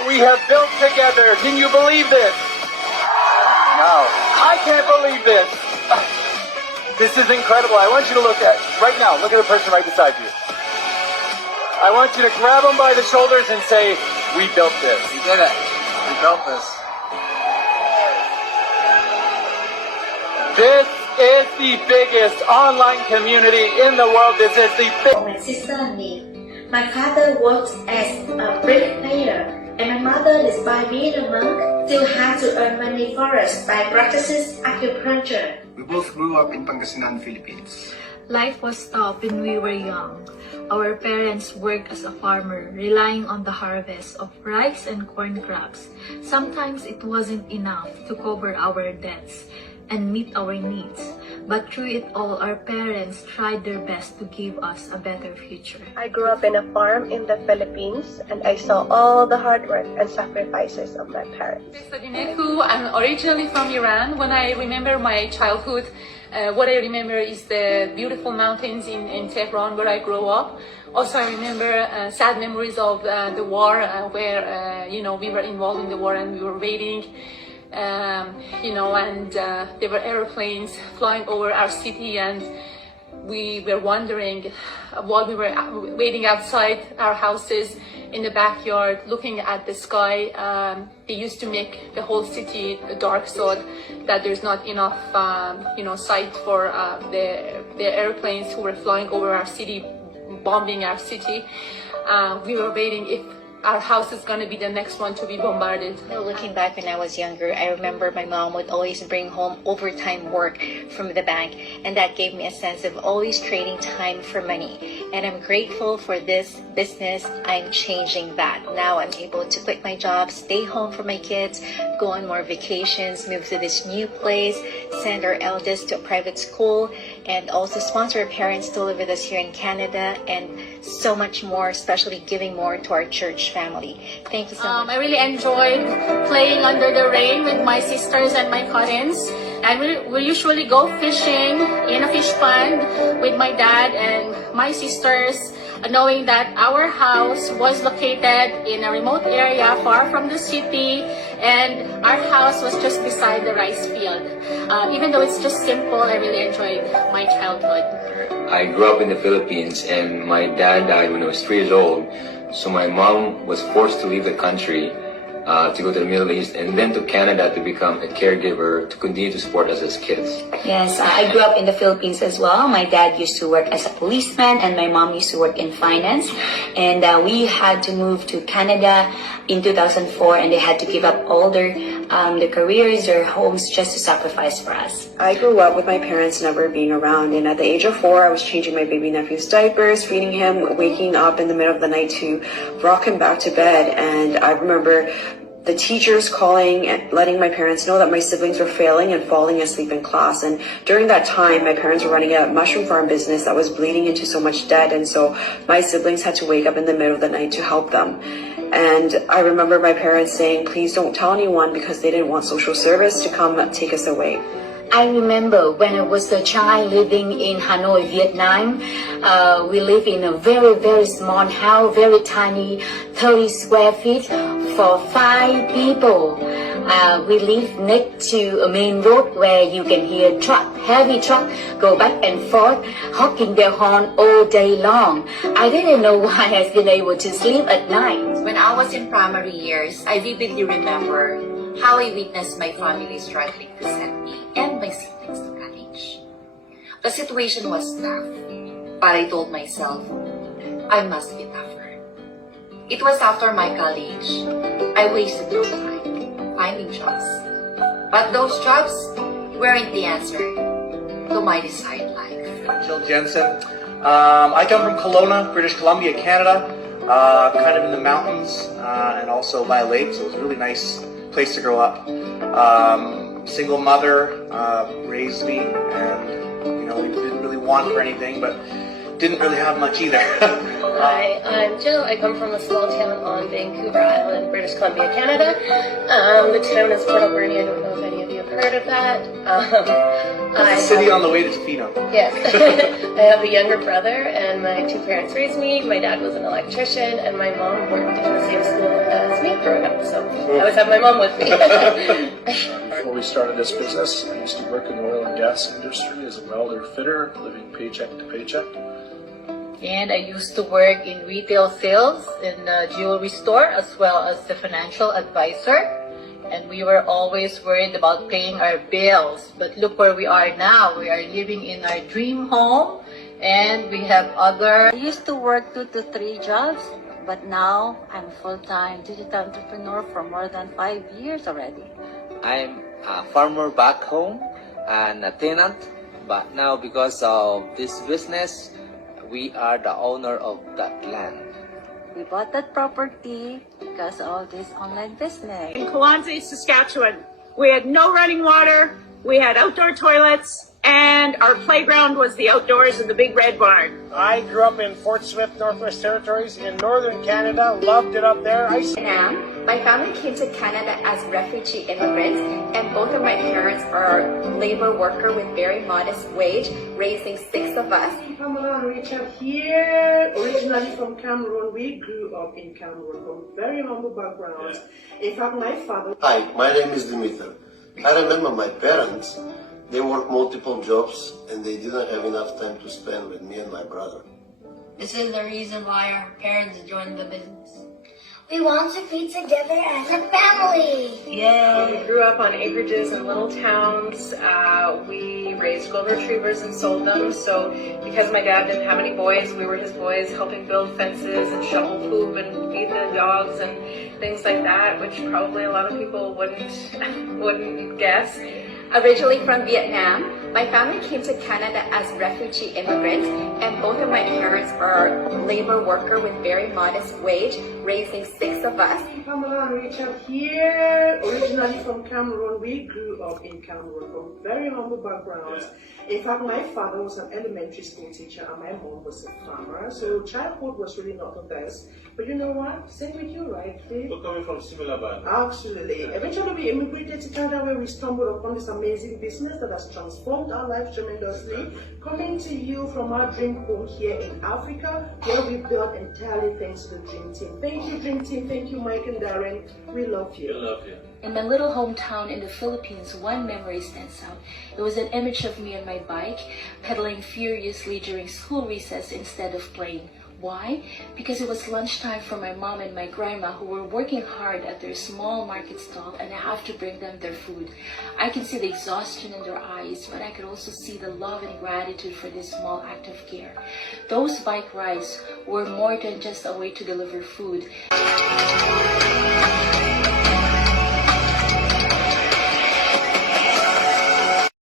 what we have built together. Can you believe this? No, I can't believe this. This is incredible. I want you to look at, right now, look at the person right beside you. I want you to grab them by the shoulders and say, we built this. We did it. We built this. This is the biggest online community in the world. This is the biggest. My sister and me. My father worked as a bricklayer, and my mother, despite being a monk, still had to earn money for us by practicing acupuncture. We both grew up in Pangasinan, Philippines. Life was tough when we were young. Our parents worked as a farmer, relying on the harvest of rice and corn crops. Sometimes it wasn't enough to cover our debts and meet our needs. But through it all, our parents tried their best to give us a better future. I grew up in a farm in the Philippines, and I saw all the hard work and sacrifices of my parents. I'm originally from Iran. When I remember my childhood, what I remember is the beautiful mountains in Tehran where I grew up. Also, I remember sad memories of the war where, we were involved in the war and we were waiting. And there were airplanes flying over our city, and we were wondering while we were waiting outside our houses in the backyard, looking at the sky. They used to make the whole city dark so that there's not enough, sight for the airplanes who were flying over our city, bombing our city. We were waiting if our house is going to be the next one to be bombarded. Looking back when I was younger, I remember my mom would always bring home overtime work from the bank, and that gave me a sense of always trading time for money. And I'm grateful for this business. I'm changing that. Now I'm able to quit my job, stay home for my kids, go on more vacations, move to this new place, send our eldest to a private school, and also sponsor our parents to live with us here in Canada, and so much more, especially giving more to our church family. Thank you so much. I really enjoyed playing under the rain with my sisters and my cousins. And we usually go fishing in a fish pond with my dad and my sisters, knowing that our house was located in a remote area far from the city, and our house was just beside the rice field. Even though it's just simple, I really enjoyed my childhood. I grew up in the Philippines, and my dad died when I was 3 years old. So my mom was forced to leave the country to go to the Middle East and then to Canada to become a caregiver to continue to support us as kids. Yes, I grew up in the Philippines as well. My dad used to work as a policeman and my mom used to work in finance. And we had to move to Canada in 2004, and they had to give up all their careers, their homes, just to sacrifice for us. I grew up with my parents never being around, and at the age of 4, I was changing my baby nephew's diapers, feeding him, waking up in the middle of the night to rock him back to bed. And I remember the teachers calling and letting my parents know that my siblings were failing and falling asleep in class. And during that time, my parents were running a mushroom farm business that was bleeding into so much debt, and so my siblings had to wake up in the middle of the night to help them. And I remember my parents saying, please don't tell anyone, because they didn't want social service to come take us away. I remember when I was a child living in Hanoi, Vietnam. We lived in a very, very small house, very tiny, 30 square feet for 5 people. We live next to a main road where you can hear heavy truck go back and forth, honking their horn all day long. I didn't know why I've been able to sleep at night. When I was in primary years, I vividly remember how I witnessed my family struggling to send me and my siblings to college. The situation was tough, but I told myself, I must be tougher. It was after my college, I wasted no time finding jobs. But those jobs weren't the answer to my desired life. Jill Jensen. I come from Kelowna, British Columbia, Canada, kind of in the mountains and also by a lake, so it was a really nice place to grow up. Single mother raised me, and we didn't really want for anything, but didn't really have much either. Hi, I'm Jill. I come from a small town on Vancouver Island, British Columbia, Canada. The town is Port Alberni. I don't know if any of you have heard of that. It's a city on the way to Tofino. Yes. I have a younger brother, and my two parents raised me. My dad was an electrician, and my mom worked in the same school as me growing up, so I always have my mom with me. Before we started this business, I used to work in the oil and gas industry as a welder fitter, living paycheck to paycheck. And I used to work in retail sales in a jewelry store as well as the financial advisor. And we were always worried about paying our bills. But look where we are now. We are living in our dream home and we have other... I used to work 2 to 3 jobs, but now I'm a full-time digital entrepreneur for more than 5 years already. I'm a farmer back home and a tenant, but now because of this business, we are the owner of that land. We bought that property because of this online business. In Kalanzi, Saskatchewan, we had no running water, we had outdoor toilets, and our playground was the outdoors in the big red barn. I grew up in Fort Smith, Northwest Territories in northern Canada, loved it up there. My family came to Canada as refugee immigrants, and both of my parents are labor worker with very modest wage, raising 6 of us. Pamela and Richard here, originally from Cameroon. We grew up in Cameroon from very humble backgrounds. In fact, my father... Hi, my name is Dimitri. I remember my parents, they worked multiple jobs and they didn't have enough time to spend with me and my brother. This is the reason why our parents joined the business. We want to be together as a family. Yay! We grew up on acreages in little towns. We raised golden retrievers and sold them. So because my dad didn't have any boys, we were his boys, helping build fences and shovel poop and feed the dogs and things like that, which probably a lot of people wouldn't guess. Originally from Vietnam, my family came to Canada as refugee immigrants, and both of my parents are labor worker with very modest wage, raising 6 of us. Pamela and Richard here, originally from Cameroon. We grew up in Cameroon from very humble backgrounds. In fact, my father was an elementary school teacher and my mom was a farmer, so childhood was really not the best. But you know what? Same with you, right, Dave? We're coming from similar backgrounds. Absolutely. Eventually we immigrated to Canada, where we stumbled upon this amazing business that has transformed our lives tremendously. Coming to you from our dream home here in Africa, where we built entirely thanks to the Dream Team. Thank you, Dream Team. Thank you, Mike and Darren. We love you. We love you. In my little hometown in the Philippines, one memory stands out. It was an image of me on my bike, pedaling furiously during school recess instead of playing. Why? Because it was lunchtime for my mom and my grandma, who were working hard at their small market stall, and I have to bring them their food. I can see the exhaustion in their eyes, but I could also see the love and gratitude for this small act of care. Those bike rides were more than just a way to deliver food.